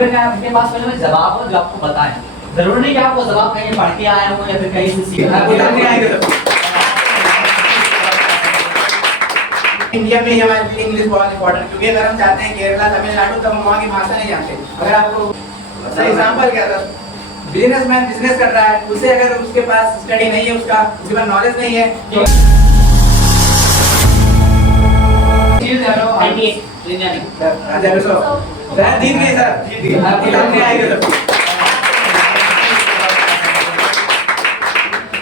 आपके पास कोई जवाब हो जो आपको बताएं, जरूरी नहीं कि आप वो जवाब कहीं पढ़ के आए हो या फिर कहीं से सीखा है। इंडिया में हमारे लिए इंग्लिश बहुत इंपॉर्टेंट, क्योंकि अगर हम जाते हैं केरला तमिलनाडु तब हम वहाँ की भाषा नहीं जानते। अगर आपको सही एग्जांपल क्या था, बिजनेसमैन बिजनेस कर रहा है, उसे अगर उसके पास स्टडी नहीं है, उसका उसके पास नॉलेज नहीं है तो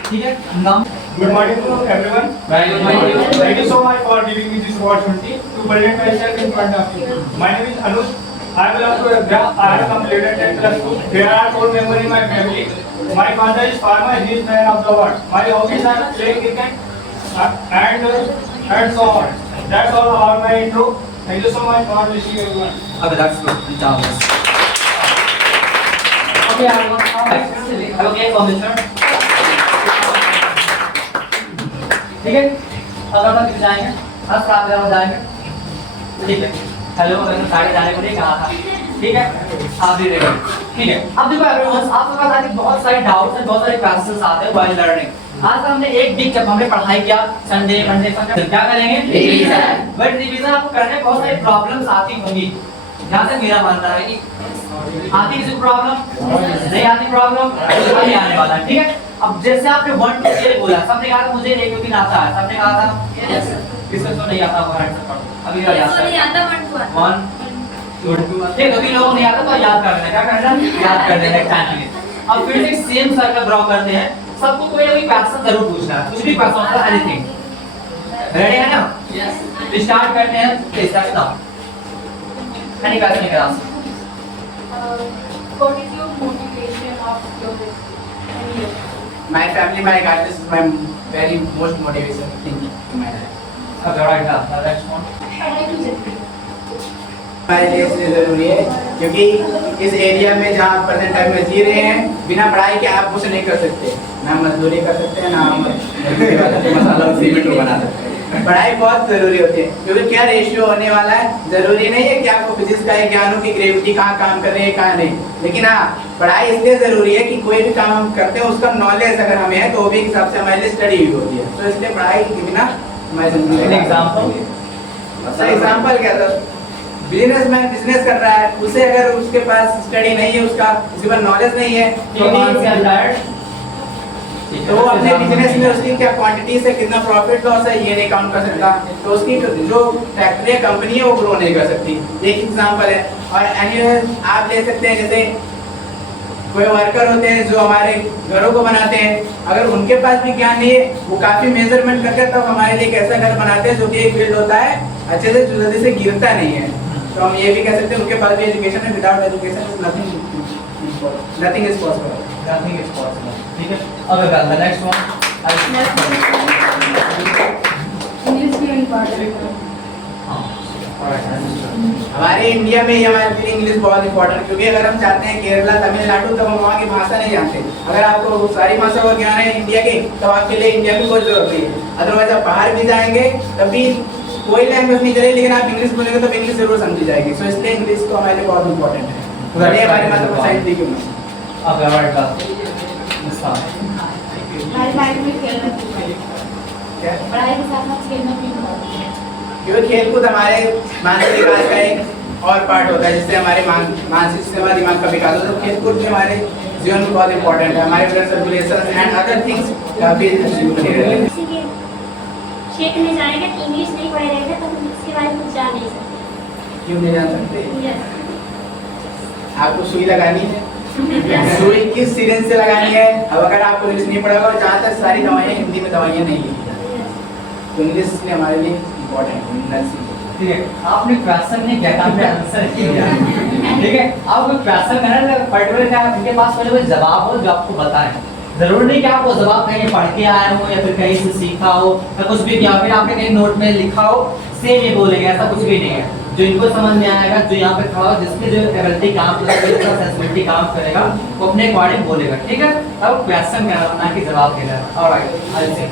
ठीक है। नाम Good morning to everyone. Thank you so much for giving me this opportunity to present myself in front of you. My name is Anuj. I belong to Agra. I have completed 10 plus 2. There are 4 members in my family. My father is farmer. He is man of the world. My hobbies are playing cricket and so on. That's all about my intro. Thank you so much for listening, everyone. Okay, that's good. Down. Okay, okay, commissioner. ठीक है, अगर हम किधर जाएंगे, आप जाएंगे, ठीक है। हेलो, मैंने साढ़े जाने को नहीं कहा था, ठीक है। आप भी रेडी, ठीक है। अब देखो एवरीवन, आपके पास आज बहुत सारे डाउट्स हैं, बहुत सारे क्वेश्चंस आते हैं व्हाइल लर्निंग। आज हमने एक वीक जब हमने पढ़ाई किया, संडे मंडे क्या करेंगे, रिवीजन। बट रिवीजन आपको करने में बहुत सारी प्रॉब्लम्स आती होंगी, जहाँ तक मेरा मानना है कि आती किसी को प्रॉब्लम नहीं आती, प्रॉब्लम नहीं आने वाला, ठीक है। अब जैसे आपने 1 to 8 बोला, सबने कहा था मुझे एक क्योंकि आता है, सबने कहा था यस, किसको तो नहीं आता होगा, आंसर पढ़ो अभी याद आता है, नहीं आता 1 2 ठीक है। अभी लोगों नहीं आता तो याद कर लेना, क्या करना याद कर लेना टाइम के लिए। अब फिर से सेम सर्कल ड्रॉ करते हैं, सबको कोई ना कोई क्वेश्चन जरूर पूछना है, कुछ भी क्वेश्चन होता है, एनीथिंग। रेडी है ना? यस। स्टार्ट करते हैं, स्टार्ट नाउ। एनी क्वेश्चन है क्या? What is your motivation of your career? my family, my God, this is my very most motivation thing in my life. अब राइट का नेक्स्ट वन। पढ़ाई क्यों जरूरी है? हमारे लिए इसलिए जरूरी है क्योंकि इस एरिया में जहाँ प्रेजेंट टाइम में जी रहे हैं, बिना पढ़ाई के आप कुछ नहीं कर सकते, ना मजदूरी कर सकते हैं, ना मसाला और सीमेंट बना सकते हैं। पढ़ाई बहुत जरूरी होती है, क्योंकि क्या रेशियो होने वाला है, जरूरी नहीं है कि आपको फिजिक्स का ज्ञान हो कि ग्रेविटी कहाँ काम कर रही है कहाँ नहीं, लेकिन हाँ पढ़ाई इसलिए जरूरी है कि कोई भी काम हम करते हैं उसका नॉलेज अगर हमें है तो वो भी हिसाब से हमारे लिए स्टडी भी होती है, तो इसलिए पढ़ाई के बिना एग्जाम्पल क्या था, बिजनेसमैन बिजनेस कर रहा है, उसे अगर उसके पास स्टडी नहीं है, उसके पास नॉलेज नहीं है तो वो अपने बिजनेस में उसकी क्या क्वांटिटी से कितना प्रॉफिट लॉस है ये नहीं काउंट कर सकता, तो उसकी जो फैक्ट्री है कंपनी है वो ग्रो नहीं कर सकती। एक एग्जांपल है। और एनीवे आप ले सकते हैं, जैसे कोई वर्कर होते हैं जो हमारे घरों को बनाते हैं, अगर उनके पास भी ज्ञान नहीं है, वो काफ़ी मेजरमेंट करके तब हमारे लिए एक ऐसा घर बनाते हैं जो कि एक बिल्ड होता है अच्छे से, जल्दी से गिरता नहीं है। तो हम ये भी कह सकते हैं उनके पास भी एजुकेशन है, without education nothing is possible. Nothing is possible, ठीक है। अब द नेक्स्ट वन। इंग्लिश भी इम्पोर्टेंट है। हमारे इंडिया में हमारे लिए इंग्लिश बहुत इंपॉर्टेंट, क्योंकि अगर हम चाहते हैं केरला तमिलनाडु तब हम वहाँ की भाषा नहीं जानते। अगर आपको सारी भाषा का ज्ञान है इंडिया की, तो आपके लिए इंडिया की कोई जरूरत नहीं है। अदरवाइज आप बाहर भी जाएंगे तभी कोई लैंग्वेज नहीं चलेगी, लेकिन आप इंग्लिश बोलेंगे तो इंग्लिश जरूर समझी जाएगी। सो इसलिए इंग्लिश तो हमारे लिए बहुत इंपॉर्टेंट है। हमारी मातृभाषा हिंदी क्यों नहीं? अब राइट का हमारे माइंड में खेलना चाहिए, पढ़ाई के साथ साथ खेलना भी इम्पोर्टेंट है, क्योंकि खेलकूद हमारे मानसिक विकास का एक और पार्ट होता है, जिससे हमारे मानसिक से हमारे दिमाग का विकास होता है। तो खेलकूद भी हमारे जीवन में बहुत इंपॉर्टेंट है, हमारे blood circulation and other things काफी क्षेत्र में जाएगा कि इंग्लिश नहीं पढ़े रहेगा तो हम इसके बारे में कुछ जान नहीं सकते। क्यों नहीं जान सकते? यस। आपको सुई लगानी है, सुई किस सिरिंज से लगानी है। अब अगर आपको इंग्लिश नहीं पढ़ा होगा, जहाँ तक सारी दवाइयाँ हिंदी में दवाइयाँ नहीं लिखी हैं, तो इंग्लिश इसलिए हमारे लिए इम्पोर्टेंट है। ठीक है, आपने क्वेश्चन नहीं किया, आपने आंसर किया, ठीक है। आप कोई क्वेश्चन करना है पर्टिकुलर क्या इनके पास कोई जवाब हो जो आपको बताएं, जरूर नहीं कि आप वो जवाब कहीं पढ़ के आए हो या फिर कहीं से सीखा हो या कुछ भी किया, फिर आपने कहीं नोट में लिखा हो सेम ये बोलेंगे, ऐसा कुछ भी नहीं है। जो इनको समझ में आएगा, जो यहाँ पे खड़ा हो, जिसकी जो एबिलिटी काम करेगा, सेंसिटिविटी काम करेगा, वो अपने अकॉर्डिंग बोलेगा, ठीक है। अब क्वेश्चन करना ना कि जवाब देना। ऑलराइट, आई से